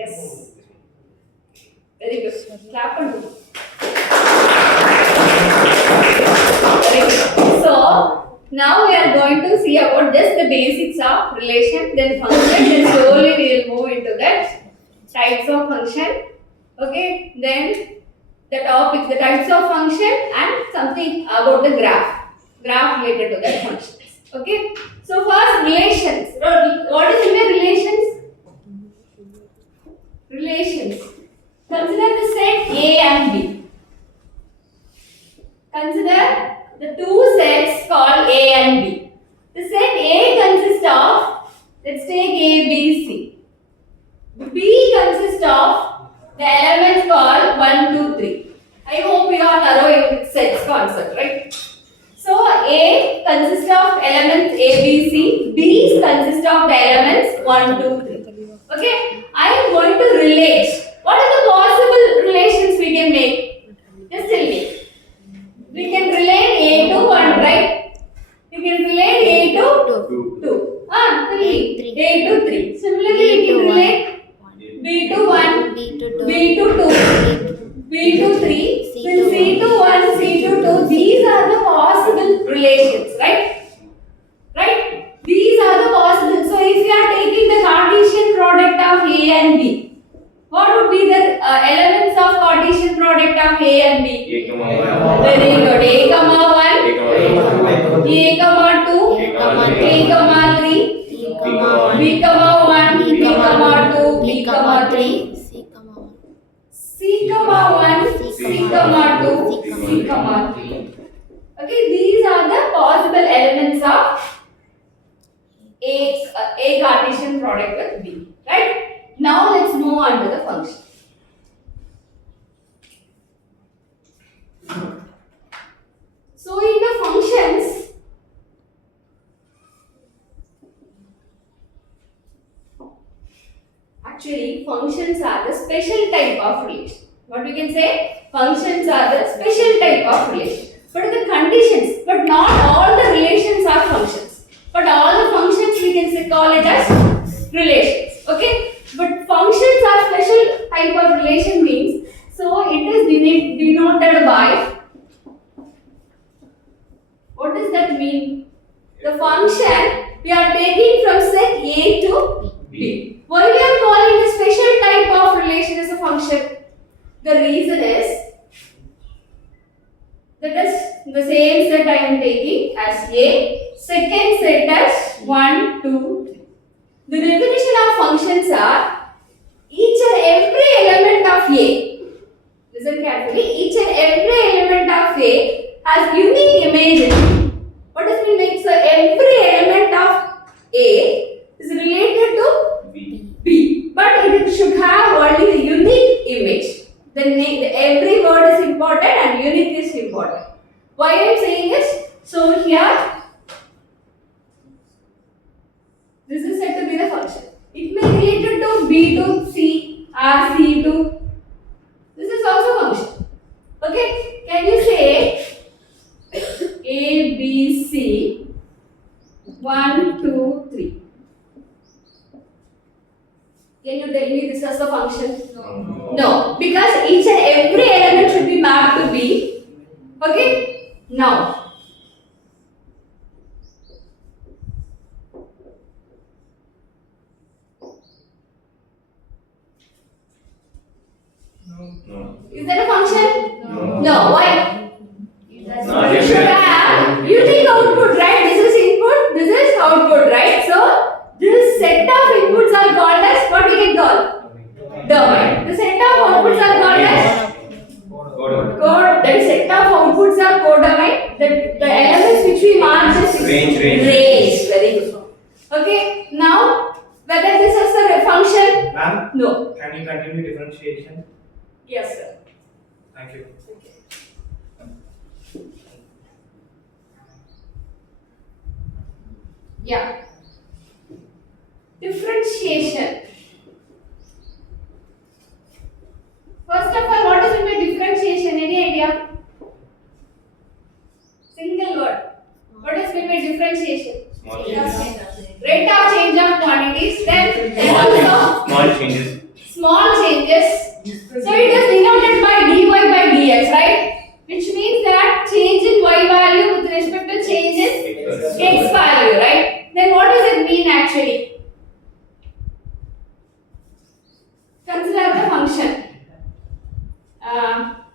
Yes. Very good. Clap and do. Very good. So now we are going to see about just the basics of relation, then function, then slowly we will move into that types of function. Okay, then the topic, the types of function, and something about the graph related to that functions. Okay, so first relations. What is in the relations? Relations. Consider the set A and B. Consider the two sets called A and B. The set A consists of, let's take A, B, C. B consists of the elements called 1, 2, 3. I hope you are thorough in sets concept, right? So A consists of elements A, B, C. B consists of the elements 1, 2, 3. Okay, I am going to relate. What are the possible relations we can make? Just tell me. We can relate A to 1, right? We can relate A to 2. 3. A to 3. Similarly, we can relate B to 1, B to 2, B to 3, then C to 1, C to 2. These are the possible relations, right? Right? These are the possible. So, if you are taking the Cartesian product of A and B, what would be the elements of Cartesian product of A and B? Very good. A comma 1, A comma 2, A comma 3, B comma 1, B comma 2, B comma 3, C comma 1, C comma 2, C comma 3. Okay, these are the possible elements of A Cartesian product with B. Right? Now let's move on to the function. So in the functions, actually functions are the special type of relation. What we can say? Functions are the special type of relation. But the conditions, but not all the relations are functions. But all the functions we can say, call it as relations. Okay? But functions are special type of relation means, so it is denoted by, what does that mean? The function we are taking from set A to B. Why we are calling the special type of relation as a function? The reason is, that is the same set I am taking as A, second set as 1, 2, 3. The definition of functions are each and every element of A. Listen carefully. Each and every element of A has unique image in it. What does it mean? So every element of A is related to B, but it should have only the unique image. Every word is important and unique is important. Why I am saying this? So here, this is said to be the function. It may be related to B to C or C to. This is also function. Okay? Can you say A, B, C 1, 2, 3? Can you tell me this as the function? No. Because each and every element should be mapped to B. Okay? Now. No. Is that a function? No. Why? Not You should have unique output, right? This is input, this is output, right? So, this set of inputs are called as, what we can call? Domain. The set of outputs are called as code. That set of outputs are codomain. The elements which we mark as Range. Very good. Okay. Now, whether this is a function? Ma'am, No. can you continue differentiation? Yes, sir. Thank you. Yeah. Differentiation. First of all, what is meant by differentiation? Any idea? Single word. What is meant by differentiation? Small Rate of change of quantities. Then Small also change. changes. Small changes. So it is denoted by dy by dx, right? Which means that change in y value with respect to change in x value, right? Then what does it mean actually? Consider the function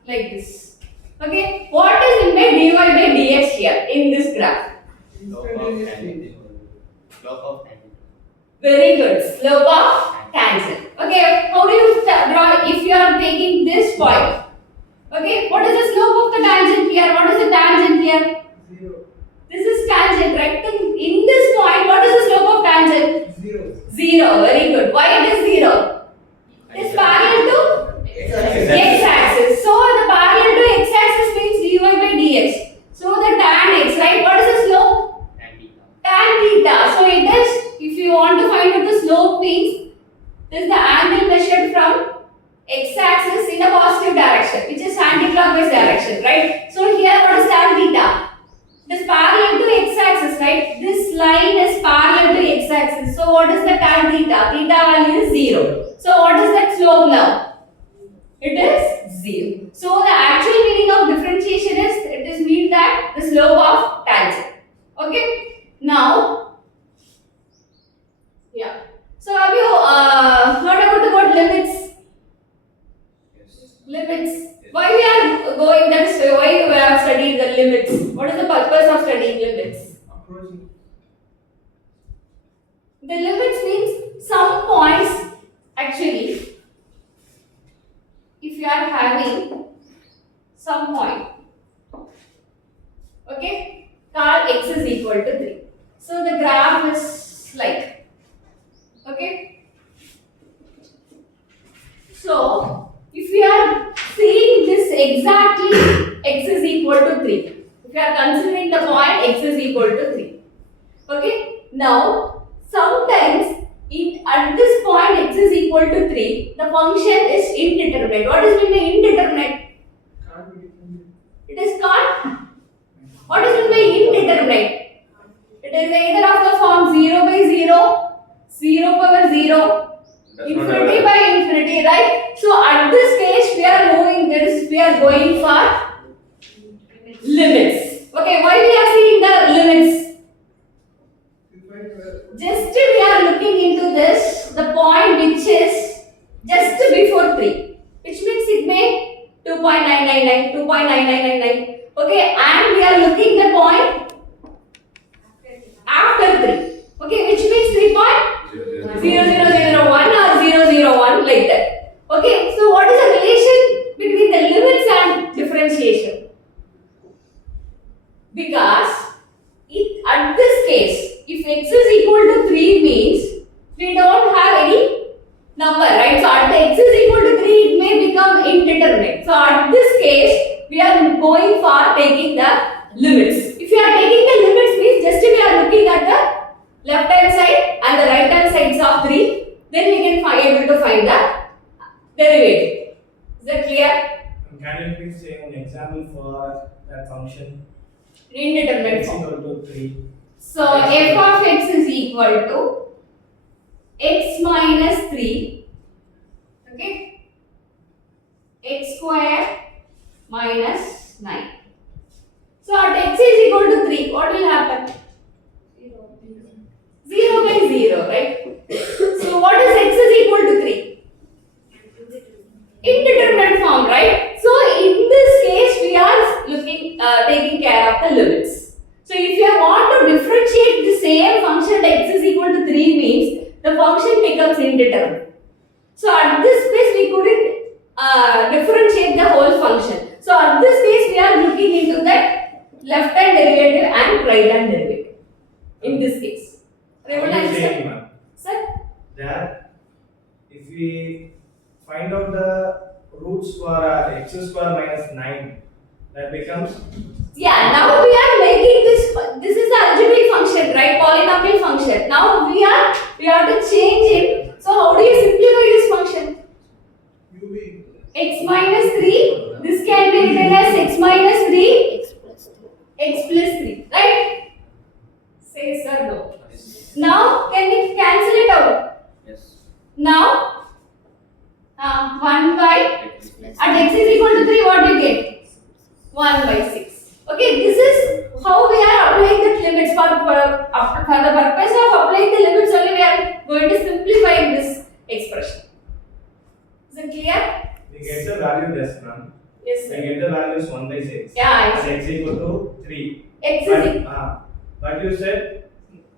like this. Okay, what is meant by dy by dx here in this graph? Slope of tangent. Slope of tangent. Very good. Slope of tangent. Okay, how do you draw if you are taking this point? Okay, what is the slope of the tangent here? What is the tangent here? 0. This is tangent, right? Then in this point, what is the slope of tangent? 0. 0. Very good. Why it is 0? It is parallel to x-axis. So the parallel to x-axis means dy by dx. So the tan x, right? What is the slope? Tan theta. Tan theta. So it is, if you want to find out the slope means, this is the angle measured from x-axis in a positive direction, which is anti-clockwise direction, right? So here what is tan theta? It is parallel to x-axis, right? This line is parallel to x-axis. So what is the tan theta? Theta value is 0. So what is that slope now? It is 0. So the actual meaning of differentiation is, it is mean that the slope of tangent. Okay? Now, yeah. So have you heard about the word limits? Yes. Limits. Why we are going that way? Why we have studied the limits? What is the purpose of studying limits? Approaching. The limits means some points actually. If you are having some point, okay, call x is equal to 3. So the graph is like, okay. So if you are seeing this exactly, x is equal to 3. If you are considering the point x is equal to 3. Okay. Now sometimes at this point x is equal to 3, the function is indeterminate. What is meant by indeterminate? Can't be different. It is called, what is meant by indeterminate? It is either of the form 0 by 0, 0 power 0, infinity by infinity, right? So at this case we are moving this, we are going for limits. Okay, why we are seeing the limits? Just we are looking into this, the point which is just before 3, which means it may 2.999, 2.9999. Okay, and we are looking the point after 3. Okay, which means 3.0001 or 001 like that. Okay, so what is the relation between the limits and differentiation? Because at this case, if x is equal to 3 means we don't have any number, right? So at the x is equal to 3, it may become indeterminate. So at this case, we are going for taking the limits. If you are taking the limits means just we are looking at the left hand side and the right hand sides of 3, then we can able to find the derivative. Is that clear? Can you please say an example for that function? Indeterminate X form. equal to 3. So f of x is equal to x minus 3, okay, x square minus 9. So at x is equal to 3, what will happen? 0 by 0, right? So what is x is equal to 3? Indeterminate form, right? So in this case, we are looking, taking care of the limits. So if you want to differentiate the same function at x is equal to 3 means the function becomes indeterminate. So at this place we couldn't differentiate the whole function. So at this case we are looking into that left hand derivative and right hand derivative. In this case. Able to How do you say, understand? ma'am, Sir? that if we find out the roots for x square minus 9, that becomes Yeah, now we are making this is the algebraic function, right? Polynomial function. Now we have to change it. So how do you simplify this function? UV. X minus 3, this can be written as x minus 3, x plus 3, right? Say sir no. Yes. Now can we cancel it out? Yes. Now At x is equal to 3, what do you get? 1 by 6. Okay, this is how we are applying the limits for the purpose of applying the limits only we are going to simplify this expression. Is it clear? We get the value this one. Yes, We sir. get the value is 1 by 6. Yeah, And x equal to 3. X is But you said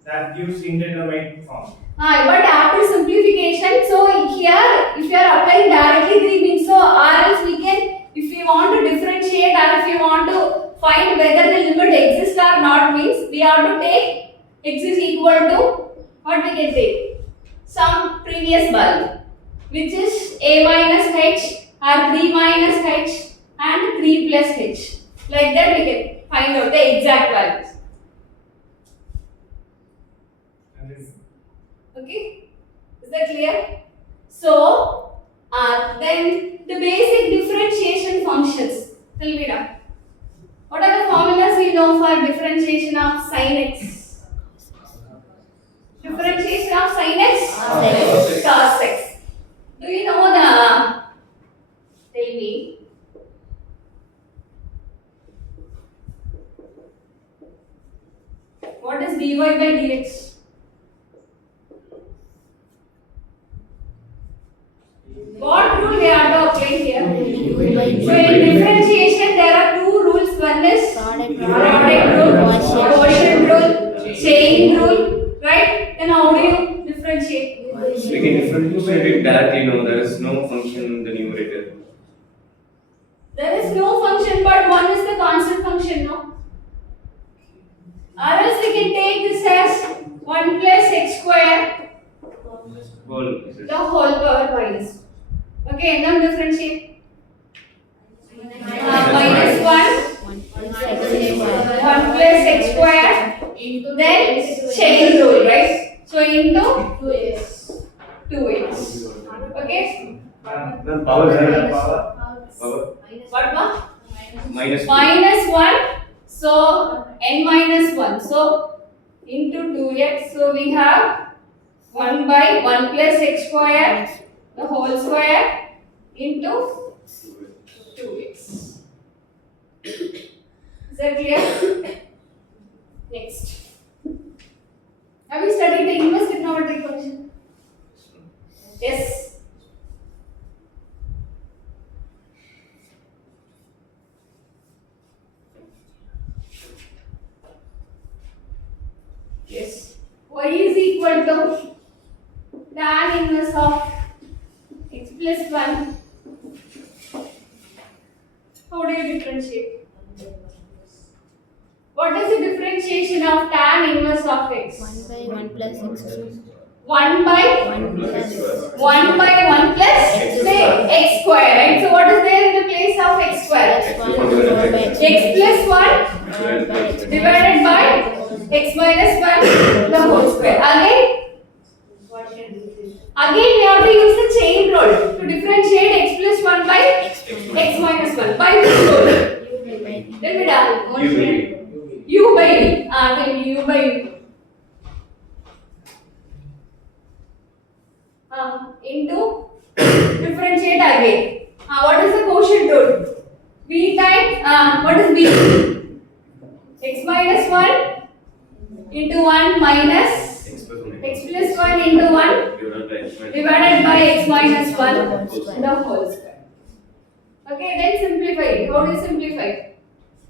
that gives indeterminate form. but after simplification, so here if you are applying directly 3 means so, or else we can, if you want to differentiate or if you want to find whether the limit exists or not means we have to take x is equal to what we can take some previous value which is a minus h or 3 minus h and 3 plus h. Like that we can find out the exact values. And this Okay, is that clear? So, then the basic differentiation functions. Tell me now. What are the formulas we know for differentiation of sin x? Differentiation of sin x? Cos x. Do you know the? Tell me. What is dy by dx? What rule we have to apply here? So in differentiation there are two rules. One is product rule, quotient rule, chain rule, right? Then how do you differentiate? We can differentiate it directly. No, there is no function in the numerator. There is no function, but one is the constant function, no? Or else we can take this as 1 plus x square Whole. the whole power minus. Okay, now differentiate. Minus 1 plus x square then chain rule, right? So into 2x. Okay? then power is power. Power. What one? Minus 2. Minus 1. So n minus 1. So into 2x. So we have 1 by 1 plus x square the whole square into 2x. Is that clear? Next. Have you studied the inverse trigonometric function? Yes. Yes. Y is equal to tan inverse of x plus 1. How do you differentiate? What is the differentiation of tan inverse of x? 1 by 1 plus x square. 1 by 1 plus 1 by 1 plus say x square, right? So what is there in the place of x square? plus 1 divided by x X plus 1 divided by x minus 1 the whole square. Again we have to use the chain rule to differentiate x plus 1 by x minus 1 by which rule? Let me done. One minute. U by v. Tell me u by v. Into differentiate again. What is the quotient rule? V times what is v? X minus 1 into 1 minus X plus 1. x plus 1 into 1 divided by x minus 1 the whole square. Okay, then simplify it. How do you simplify?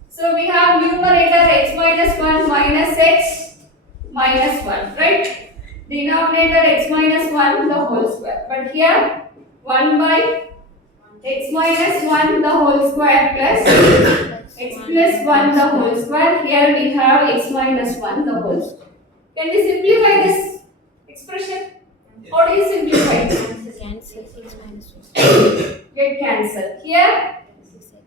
So we have numerator x minus 1 minus x minus 1, right? Denominator x minus 1 the whole square. But here 1 by x minus 1 the whole square plus x plus 1 the whole square. Here we have x minus 1 the whole square. Can we simplify this expression? How do you simplify it? cancel x minus 1. Get cancelled. Here,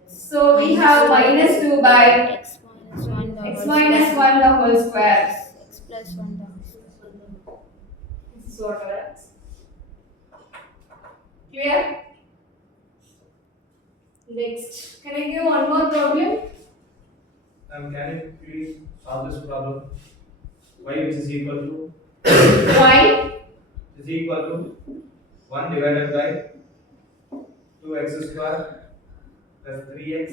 so we have minus 2 by X minus 1 the x whole minus square 1 the whole square. x plus 1 the whole square. This is what our answer. Clear? Next, can I give one more problem? Can you please solve this problem? Y which is equal to Y is equal to 1 divided by 2x square plus 3x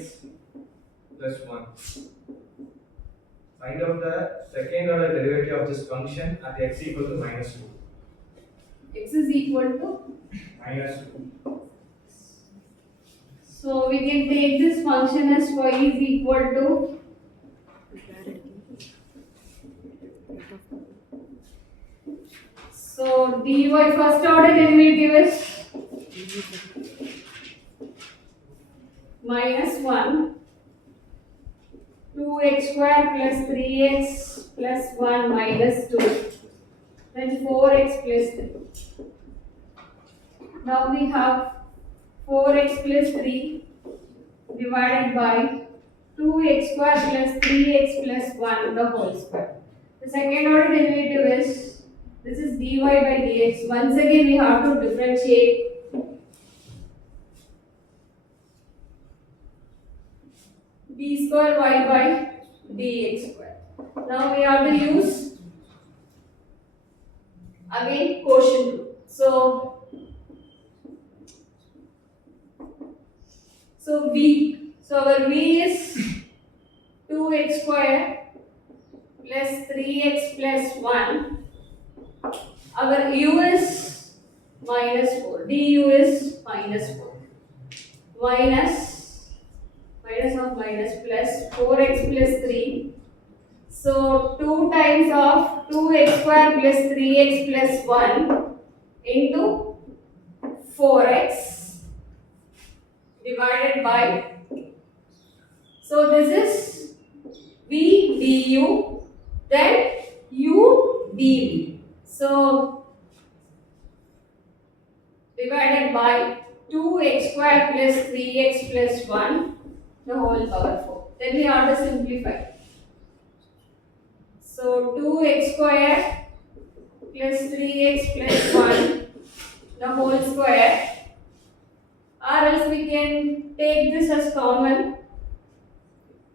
plus 1. Find out the second order derivative of this function at x equal to minus 2. X is equal to. Minus 2. So we can take this function as y is equal to. So dy first order derivative is minus 1, 2x square plus 3x plus 1 minus 2, then 4x plus 3. Now we have 4x plus 3 divided by 2x square plus 3x plus 1 the whole square. The second order derivative is, this is dy by dx. Once again we have to differentiate. D square y by dx square. Now we have to use again quotient rule. So v. So our v is 2x square plus 3x plus 1. Our u is minus 4. du is minus 4. Minus of minus plus 4x plus 3. So 2 times of 2x square plus 3x plus 1 into 4x divided by. So this is v du, then u dv. So divided by 2x square plus 3x plus 1 the whole power 4. Then we have to simplify. So 2x square plus 3x plus 1 the whole square, or else we can take this as common.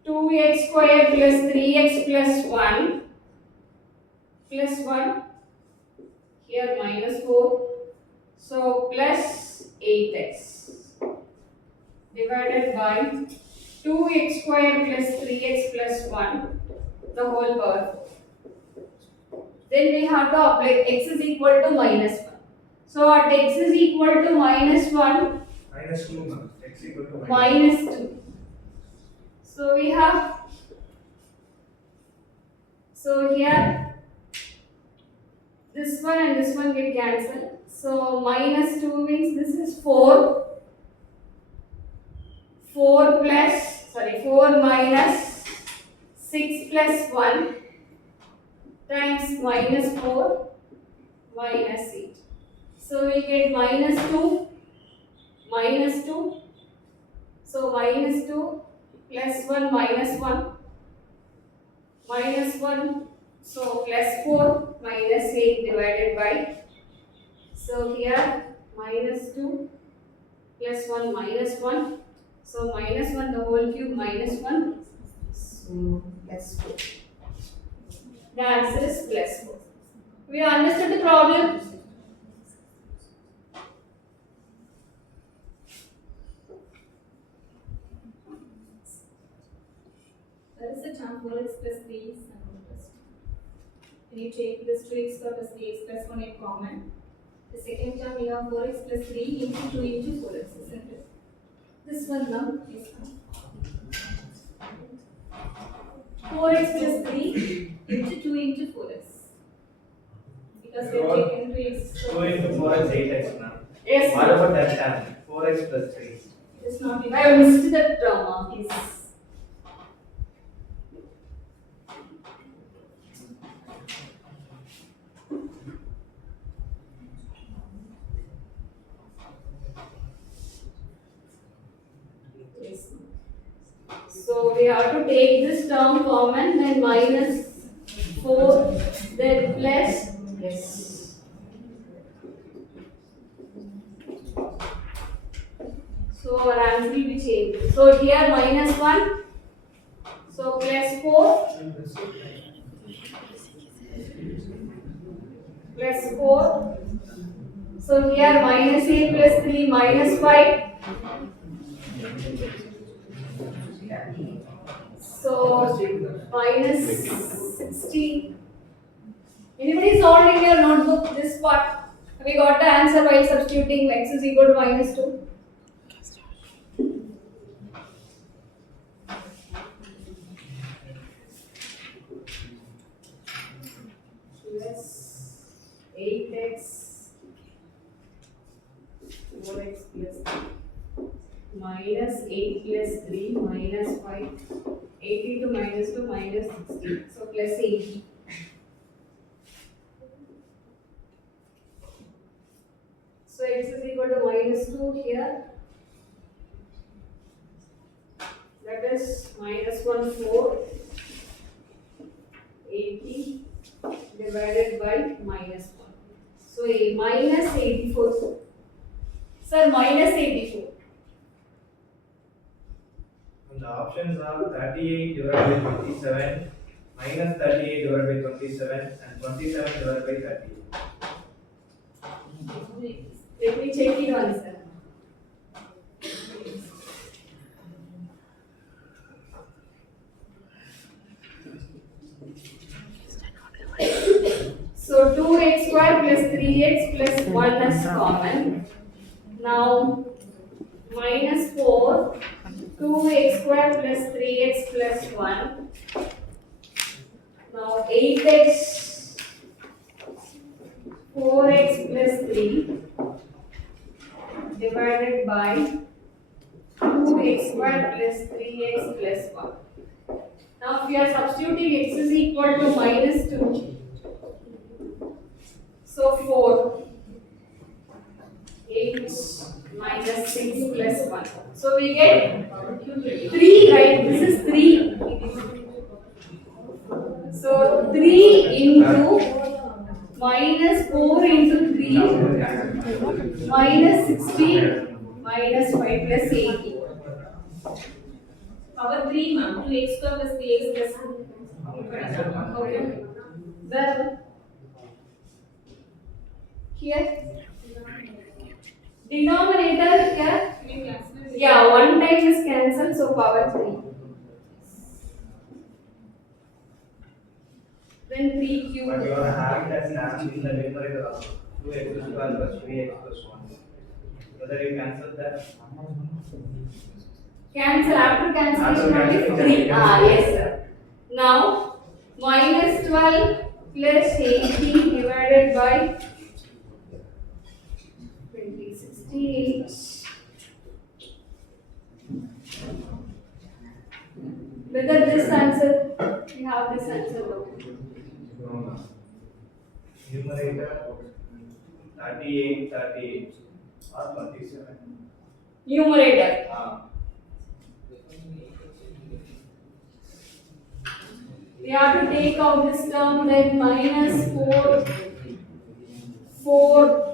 2x square plus 3x plus 1 here minus 4, so plus 8x divided by 2x square plus 3x plus 1 the whole power 4. Then we have to apply x is equal to minus 1. So at x is equal to minus 1, Minus 2, ma'am. X equal to minus 2. So we have, so here this one and this one get cancelled. So minus 2 means this is 4 minus 6 plus 1 times minus 4 minus 8. So we get minus 2. So minus 2 plus 1 minus 1 minus 1. So plus 4 minus 8 divided by. So here minus 2 plus 1 minus 1. So minus 1 the whole cube minus 1. So plus 4. The answer is plus 4. We understood the problem? That is the term 4x plus 3 is plus 2. When you take this 2x square plus 3x plus 1 in common, the second term you have 4x plus 3 into 2 into 4x, isn't it? This one now is 4x plus 3 into 2 into 4x. Because we have taken 2x. 2 into 4 is 8x, ma'am. Yes. What about that term? 4x plus 3. It's not in I missed that term. Yes. So we have to take this term common, then minus 4, then plus yes. So our answer will be changed. So here minus 1, so plus 4, plus 4. So here minus 8 plus 3 minus 5. So minus 60. Anybody solved in your notebook this part? Have you got the answer while substituting x is equal to minus 2? Plus 8x 4x plus 3 minus 8 plus 3 minus 5 80 to minus 2 minus 60 so plus 80. So x is equal to minus 2 here. That is minus 1 4 80 divided by minus 1. So a minus 84. Sir, minus 84. And the options are 38 divided by 27, minus 38 divided by 27, and 27 divided by 38. Let me check it once, sir. So 2x square plus 3x plus 1 is common. Now minus 4, 2x square plus 3x plus 1. Now 8x, 4x plus 3 divided by 2x square plus 3x plus 1. Now if you are substituting x is equal to minus 2. So 4, 8 minus 6 plus 1. So we get 3, right? This is 3. So 3 into minus 4 into 3 minus 16 minus 5 plus 80. Power 3 ma'am. 2x square plus 3x plus 1. Okay. Then here denominator here. We cancel it. Yeah, 1 time is cancelled, so power 3. Then 3 But cube. you are having that stand in the numerator also. 2x square plus 3x plus 1. Whether you cancel that? Cancel after cancellation After only cancellation, 3. Ah, yes sir. Now minus 12 plus 18 divided by 20, 68. Whether this answer, we have this answer though. No. Numerator 38, 38 or 27. Numerator. We have to take out this term, then minus 4, 4,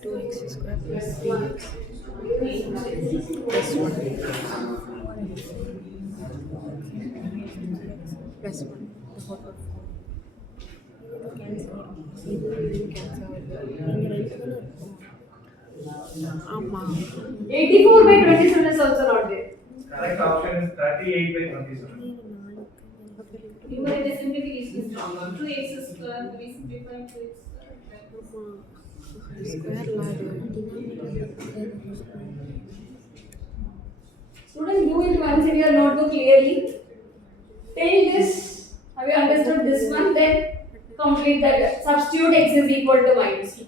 Two x square plus plus 1. plus 1 plus 1 the whole of 4 cancel இது cancel நீங்க ரெண்டு ஆமா 84 by 27 is also not there. Correct option is 38 by 27. Numerator simplification is stronger. 2x square we simplify 2x square. Square log Students, do it once in your notebook clearly. Take this. Have you understood this one? Then complete that. Substitute x is equal to minus 2.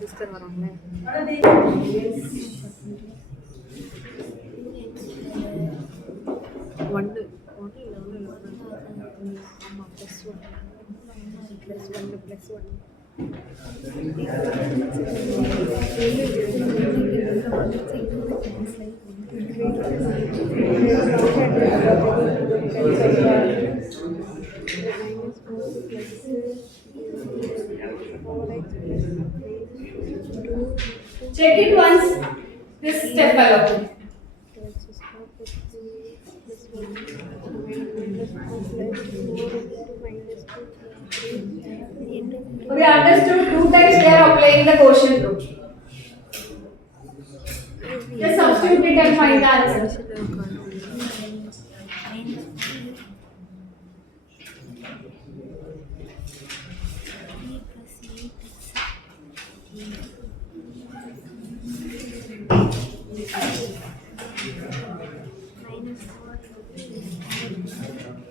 Sister வராங்க ஒன்று ஒன்று இல்லை ஆமாம் +1 +1 +1 Check it once. This step alone. X square plus 3x plus 1 minus 4 plus 4 into minus 2 plus 3. We understood 2 times we are applying the quotient rule. Just substitute it and find the answer.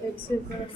X plus